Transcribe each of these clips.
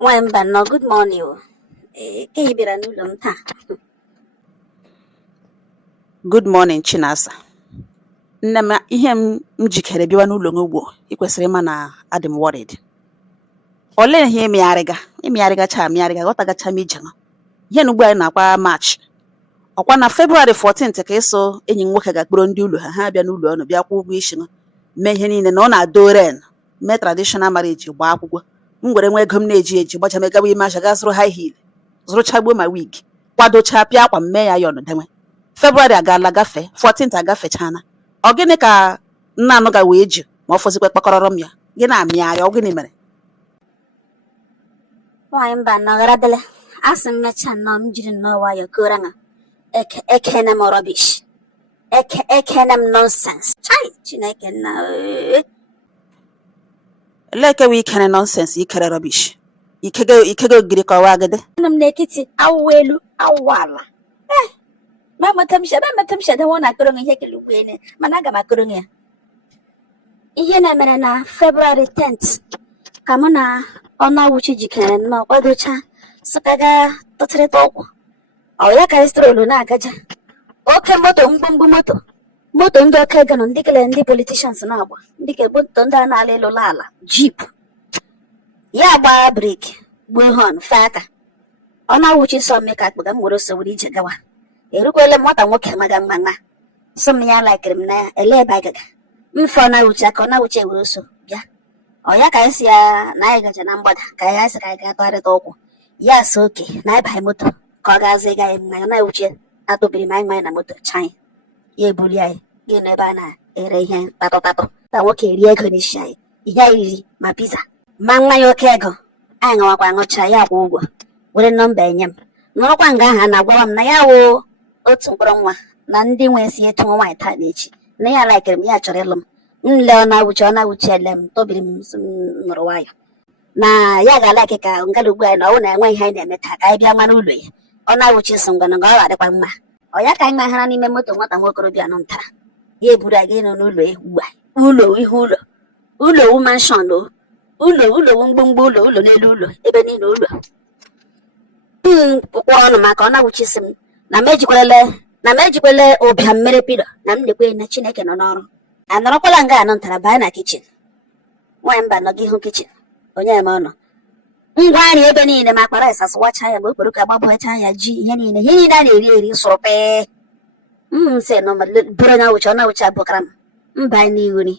Nwamba no good morning o. Ka ị bịara n'ụlọ m taa? Good morning, Chinasa. Nne m, ihe m jikere bịawa n'ụlọ gị ugbu a, ị kwesịrị ịma na adị m worried. Olee ihe ịmịgharịgacha amịgharịga ghọtagacha m ije gị. Ihe na ugbu anyị na-akwa March. Ọkwa na February 14th ka ịsụ enyi m nwoke ga-akpọrọ ndị ụlọ ha bịa n'ụlọ ọnụ bịa kwụọ ụgwọ isi gị mee ihe niile na ọ na-ado ren mee traditional marriage gbaa akwụkwọ. M were nwa ego m na-eji gbaja m gawa ime ahịa gaa zụrụ high heel zụrụchagbuo ma wig kwadochaa pịa akwa m mee ya ya ọnụdenwe. February agaala gafee 14th agafechana. Ọ gịnị ka nna anụ ga wee ji ma ọ fọzikwa kpakọrọrọ m ya gị na-amịgharị ọ gịnị mere? Nwamba nọgaradịla. Asị m mecha nnọọ m jiri nnọọ nwayọọ kụra ṅa. Ekene m rubbish. Ekene m nonsense. Chai Chineke nna. Elee kewe ikere nonsense ikere rubbish? Ikego ogiri ka ọwa agịdị? Anọ m n'etiti awụ elu awụ ala. Mata m shada nwa na-akụrụ ṅa ihe kele ugwene mana aga m akụrụ ṅa ya. Ihe na-emere na February 10th ka mụ na Ọnawuchi jikere nnọọ kwadocha sịkaga tụtụrịta ọgwụ. Ọ ya ka estrolu na-agaja. Oke moto mgbumgbu moto ndị ọka ego nọ ndị kele ndị politicians na-agba ndị ka moto ndị a na-ala elu ala jeep ya gbaa breki gbuo họn fee aka. Ọnawuchi sọ mme ka akpụga m were so were ije gawa. Erukwele nwata nwoke maga mma sọ m ya laikiri m na ya ele ebe agaga mfe Ọnawuchi aka Ọnawuchi ewere so bịa. Ọ ya ka anyị si ya na anyị gaja na mgbada ka anyị sị ka anyị ga-atụgharịta ụkwụ ya so oke na ịbanye moto ka ọ ga-azụ ịga anyị mmanya Ọnawuchi atụbiri m anyị mmanya na moto chanyị ya ebuli anyị gị n'ebe a na-ere ihe tatụtatụ ta nwoke eri ego n'isi anyị ihe anyị riri ma piza ma mmanya oke ego anyị ṅụwakwa ṅụcha ya kwụ ụgwọ were nọmba enye m nọrọkwa nga ahụ a na-agwawa m na ya wụ otu mkpọrọ nwa na ndị nwe si etu nwaanyị taa na-echi na ya laikiri m ya chọrọ ịlụ m nle Ọnawuchi ele m tobiri m nụrụ nwayọ na ya ga-alaiki ka ngala ugbu anyị na ọwụ na-enwe ihe anyị na-eme taa ka anyị bịa nwa n'ụlọ ya. Ọnawuchi so ngwana nga ọ ga-adịkwa mma. Ọ ya ka anyị mahara n'ime moto nwata nwokorobịa nọ ntara ya eburu anyị nọ n'ụlọ ya ugbu a ụlọ ihe ụlọ manshọn ụlọ mgbumgbu ụlọ n'elu ụlọ ebe niile ụlọ kwụkwọrọ ọnụ maka Ọnawuchi sị m na m ejikwele ụbịam mere pido na m lekwe na Chineke nọ n'ọrụ. Anọrọkwala nga anọ ntara baa na kichin. Nwamba nọ gị hụ kichin onye eme ọnụ ngwa nri ebe niile ma akpara ịsasụwacha ya ma okporoko agbabọcha ya ji ihe niile a na-eri sụrụ pee sị nọ bụrụ Ọnawuchi abụkara m mba n'ihu ni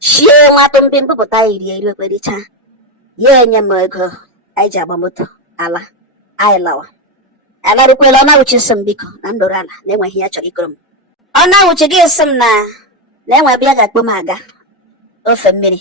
shie nwatụ mbi mbupụta iri okpericha ya enye m ego anyị ji agba moto ala anyị lawa alarukwela. Ọnawuchi sị m biko na m lụrụ ala na enweghị ya chọrọ ikoro m. Ọnawuchi gị sị m na enwe bịa ga-akpọ m aga ofe mmiri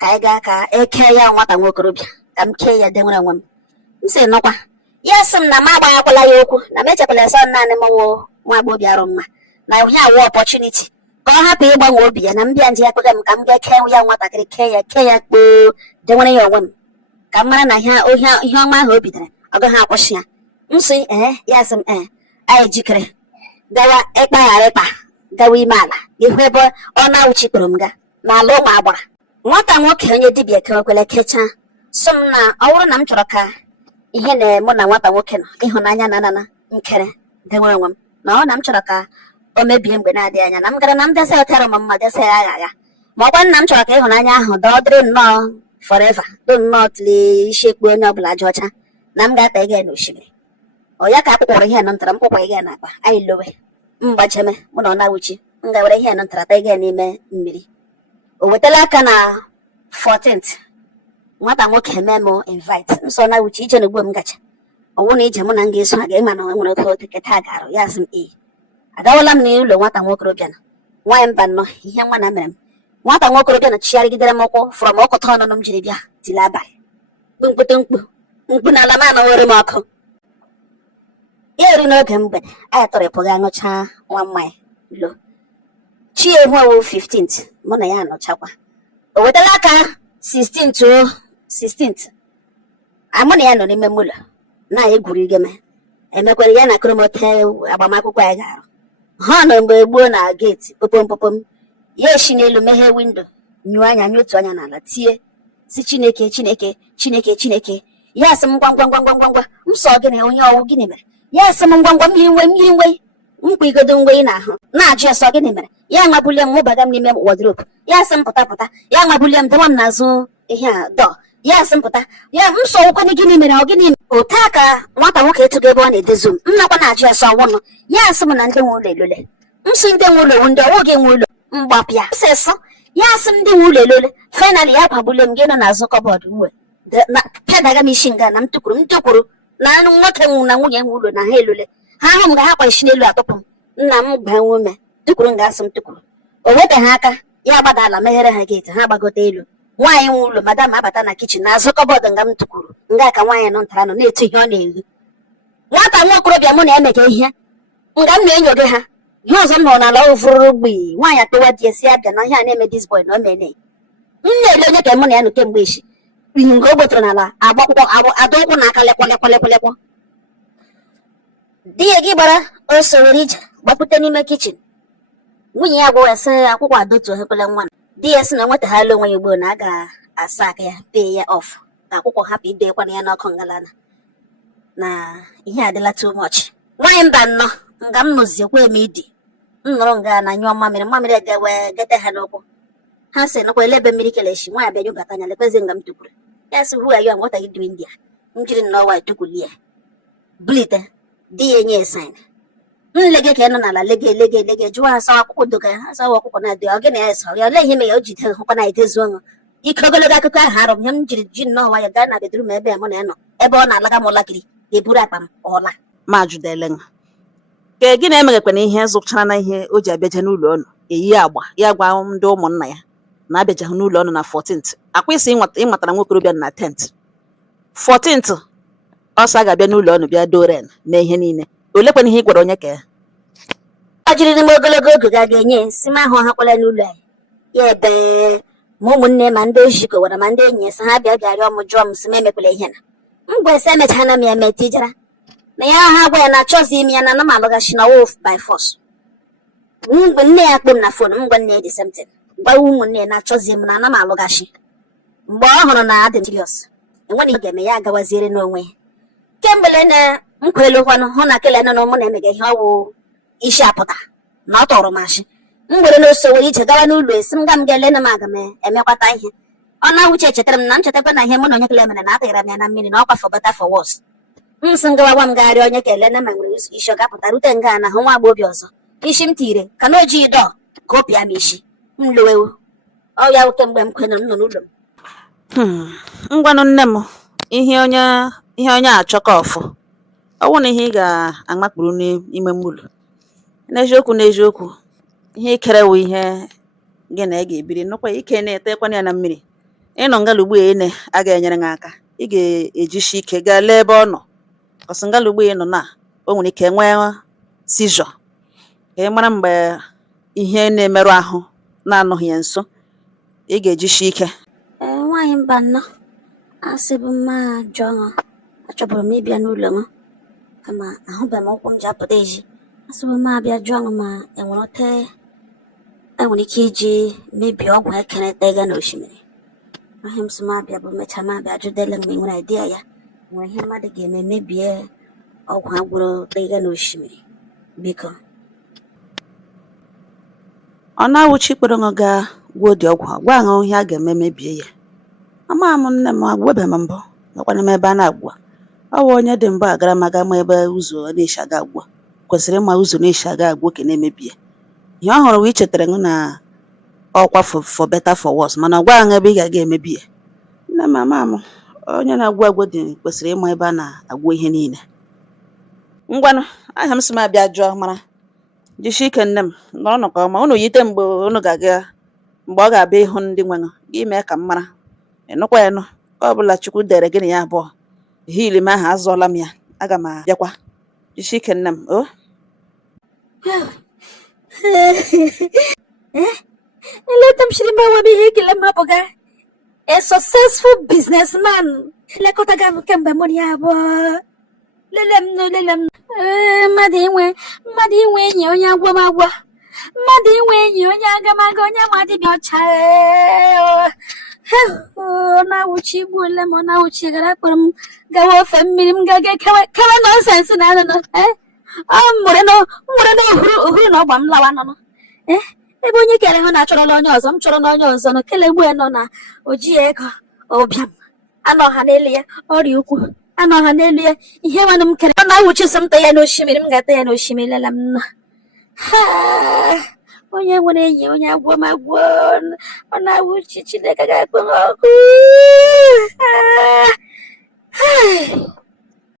ka anyị gaa ka eke ya nwata nwokorobịa ka m kee ya denwere onwe m. M sị nọkwa ya sị m na m agbaghakwala ya okwu na m echekwala sọ naanị m wụ nwa agbọghọ arụ mma na ihe awụ opọchuniti ka ọ hapụ ịgbanwe obi ya na mbịa nji ya kpega m ka m gaa kee ya nwatakịrị kee ya kpoo denwere ya onwe m ka m mara na ihe ọma ahụ o bidoro ọ gaghị akwụsị ya. M sị ya sị m anyị jikere gawa ịkpaghara ịkpa gawa ime ala ihu ebe Ọnawuchi kpọrọ m ga n'ala ụmụ agbara. Nwata nwoke onye dibịa kewekwele kechaa sị m na ọ bụrụ na m chọrọ ka ihe na-eme na nwata nwoke nọ ịhụnanya na nkere denwere onwe m na ọ na m chọrọ ka o mebie mgbe na-adịghị anya na m gara na m desa ụtara m mma desa ya agha ma ọ gwa nna m chọrọ ka ịhụnanya ahụ dọdịrị nnọọ forever do nnọọ tili isi ekpu onye ọbụla aja ọcha na m ga-ata ịga n'osimiri. Ọ ya ka akpụkpọrọ ihe nọ ntara m kpụkwa ịga na akpa anyị lowe mgbacheme mụ na Ọnawuchi m ga-were ihe nọ ntara ta ịga n'ime mmiri. O wetala aka na 14th nwata nwoke eme m invite nsọ Ọnawuchi ije n'ugbo m gacha ọwụ na ije mụ na m ga-eso ha ga-ịma na nwere otu keta ga-arụ ya sị m agawala m n'ụlọ nwata nwokorobịa na Nwamba nọ ihe nwa na mere m. Nwata nwokorobịa na chigharịgidere m ụkwụ fọrọ m ọkụta ọnụnụ m jiri bịa tili abalị mkpu n'ala m anọwere m ọkụ. Ya eri n'oge mgbede anyị tọrịpụghị aṅụcha nwa mmanya lo chi ehu ọwụ 15th mụ na ya anọchakwa. O wetala aka 16th mụ na ya nọ n'ime ụlọ na-egwuri igeme emekwere ya na kromote agbamakwụkwọ anyị ga-arụ ha nọ mgbe gboo na geeti popom ya esi n'elu meghee windo nyụọ anya nye otu anya n'ala tie si Chineke ya sị m ngwa m sọ gịnị onye ọwụ gịnị mere ya sị m ngwa m yiri ngwe mkpa igodo ngwe ị na-ahụ na-ajụ ya sọ gịnị mere ya nwabulie m mụbaga m n'ime wọdrobu ya sị m pụta ya nwabulie m dewa m n'azụ ihe a dọ ya sị m pụta ya m sọ ụkwanị gịnị mere ọ gịnị otu a ka nwata nwoke etugo ebe ọ na-edezu m nakwa na-ajụ ya sọ ọnwụnụ ya sị m na ndị nwe ụlọ elole m sị ndị nwe ụlọ ewu ndị ọwụ gị nwe ụlọ mgbapịa sịsọ ya sị m ndị nwe ụlọ elole fainali ya kwabulie m gị nọ n'azụ kọbọd uwe pịadaga m isi nga na m tụkwuru na nwoke nwụ na nwunye nwe ụlọ na ha elole ha ahụ m ga ha kwashi n'elu atụpụ m nna m gbanwe ume tụkwuru nga asị m tụkwuru o weteghị aka ya gbadala meghere ha geeti ha gbagote elu nwaanyị nwe ụlọ madam abata na kichin n'azụ kọbọd nga m tụkwuru nga ka nwaanyị nọ ntara nọ na-etu ihe ọ na-eghu nwata nwa okorobịa mụ na ya meke ihe nga m na-enyodo ha ihe ọzọ m nọrọ n'ala ofururu gbi nwaanyị atụwa di esi abịa na ihe a na-eme dis boy na o mene m na-ele onye ka mụ na ya nụ kemgbe echi nke o gbotara n'ala agbakwụkwọ adụ ụkwụ na aka lekwọ di ya gị gbara o sowere ije gbapute n'ime kichin nwunye ya gwa sị akwụkwọ adọtu hekwele nwa di ya sị na nwetaghala onwe ya ugbo na a ga-asa aka ya pee ya ọf ka akwụkwọ hapụ idekwana ya n'ọkụ ngalana na ihe adịla too much nwaanyị mba nnọ nga m nọziekwa eme idi m nọrọ nga na nyụọ mmamịrị gawe gete ha n'ụkwụ ha sị nakwa elebe mmiri keleshi nwaanyị bịa nyụgata anya lekwezi nga m tukwuru ya sị who are you and what are you doing there m jiri nnọọ tukwuli ya bulite di ya enye sign nlege ka nọ n'ala lege jụọ asa akwụkwọ doga ya asa akwụkwọ na-adị ọ gị na ya sọ ya ole ihe mere o jide hụkwa na edezu ọṅụ ike ogologo akụkọ ahụ arọ m ihe m jiri ji nnọọ ya gaa na bedrum ebe mụ na ya nọ ebe ọ na-alaga m ụlakiri ga-eburu akpa m ọla ma jụdele nha ka gị na-emeghekwana ihe zụchara na ihe o ji abịaje n'ụlọ ọnụ eyi agba ya gwa ndị ụmụnna ya na abịajaghị n'ụlọ ọnụ na 14th akwụsị ịmatara nwokorobịa na 10th 14th ọsọ ga-abịa n'ụlọ ọnụ bịa doren mee ihe niile olekwana ihe ị gwara onye ka ya ọ jiri n'ime ogologo oge ga-enye si m ahụ ha kwala n'ụlọ ya ebe ma ụmụnne ma ndị oji kowara ma ndị enyi si ha bịa rịọ m jụọ m si m emekwala ihe na m gwesị emechana m ya eme tijara na ya ha gwa ya na achọzi ime ya na ana m alụghachi na wolf by force mgbe nne ya kpọ m na fon m gwa nne ya dị something gwa ụmụnne ya na achọzi m na ana m alụghachi mgbe ọ hụrụ na adị m serious enweghị ihe ga-eme ya agawaziere n'onwe ya kemgbe na m kwelekwanụ hụ na kele nọ mụ na-emega ihe ọwụ isi apụta na ọ tọrọ m ashị m were n'oso were ije gawa n'ụlọ esi m ga m ga-ele na m aga m emekwata ihe ọ na-awụche chetara m na m chetakwa na ihe mụ na onye kele mere na atịghara m ya na mmiri na ọkwa for better for worse m sị ngawa m gagharịa onye kele na ma nwere isi ọ ga-apụta rute nga na hụ nwa agbọghọbịa ọzọ isi m tire ka na o ji dọ ka o pịa m isi m lowewo ọ ya wute mgbe m kwenere m nọ n'ụlọ m ngwanụ nne m ihe onye achọka ọfụ ọ bụrụ na ihe ị ga-amakpuru n'ime ụlọ n'eziokwu ihe ikere wụ ihe gị na ị ga-ebiri nụkwa ike na-etekwana ya na mmiri ịnọ ngalugbu ene agaghị enyere gị aka ị ga-ejisi ike gaa lee ebe ọ nọ ọsọ ngalugbu ị nọ na o nwere ike nwee sizọ ka ị mara mgbe ihe na-emerụ ahụ na-anọghị ya nso ị ga-ejisi ike nwaanyị mba nnọ asị bụ mma jụọ achọbụrụ m ịbịa n'ụlọ m kama ahụbeghị m ụkwụ m ji apụta ezi asị bụ mma abịa jụọ ma enwere ike iji mebie ọgwụ ekereta ịga n'osimiri ahịa m sị m abịa bụ mechaa m abịa jụdele m nwere idea ya nwere ihe mmadụ ga-eme mebie ọgwụ agwụrụ ịga n'osimiri biko ọ na-awụchi ikpere ṅụ gaa gwuo dị ọgwụ gwa ahụ ihe a ga-eme mebie ya ama m nne m agwụbeghị m mbụ nakwana m ebe a na-agwa ọ bụ onye dị mbụ agara m aga ma ebe ụzọ na-esi aga agwa kwesịrị ịma ụzọ na-esi aga agwa oke na-emebie ihe ọ hụrụ wee chetara m na ọkwa for better for worse mana ọ gwa ahụ ebe ị ga-aga emebi ya nne m ama m onye na-agwụ agwụ dị kwesịrị ịma ebe a na-agwụ ihe niile ngwanụ aha m sị m abịa jụọ mara jisie ike nne m nọrọ nọkọ ọma unu yite mgbe unu ga-aga mgbe ọ ga-abịa ịhụ ndị nwenụ gị mee ka m mara ịnụkwa ya nụ ka ọ bụla Chukwu dere gị na ya abụọ ihe ili m ahụ azụọla m ya aga m abịakwa jisie ike nne m o eleta m shiri mgbanwe m ihe ekele m abụga a successful businessman elekọtaga m kemgbe mụ na ya abụọ lele m mmadụ inwe enyi onye agwamagwa mmadụ inwe enyi onye agamaga onye amadịbịa ọcha na-awụchi igbuole m ọ na-awụchigara kpọrọ m gawa ofe mmiri m gaga kewe nọnsensị na anụnụ nwere na ohuru na ọgba m lawa nụnụ ebe onye kere hụ na achọrọla onye ọzọ m chọrọ na onye ọzọ nọ kelegbu ya nọ na oji ego ụbịam anọ ha n'elu ya ọrịa ukwu anọ ha n'elu ya ihe nwanne m kere ọ na-awụchisi m ta ya n'osimiri m ga-ata ya n'osimiri lela m nọ onye nwere enyi onye agwọ m agwọ ọ na-awụchi Chineke ga-akpọ m ọkụ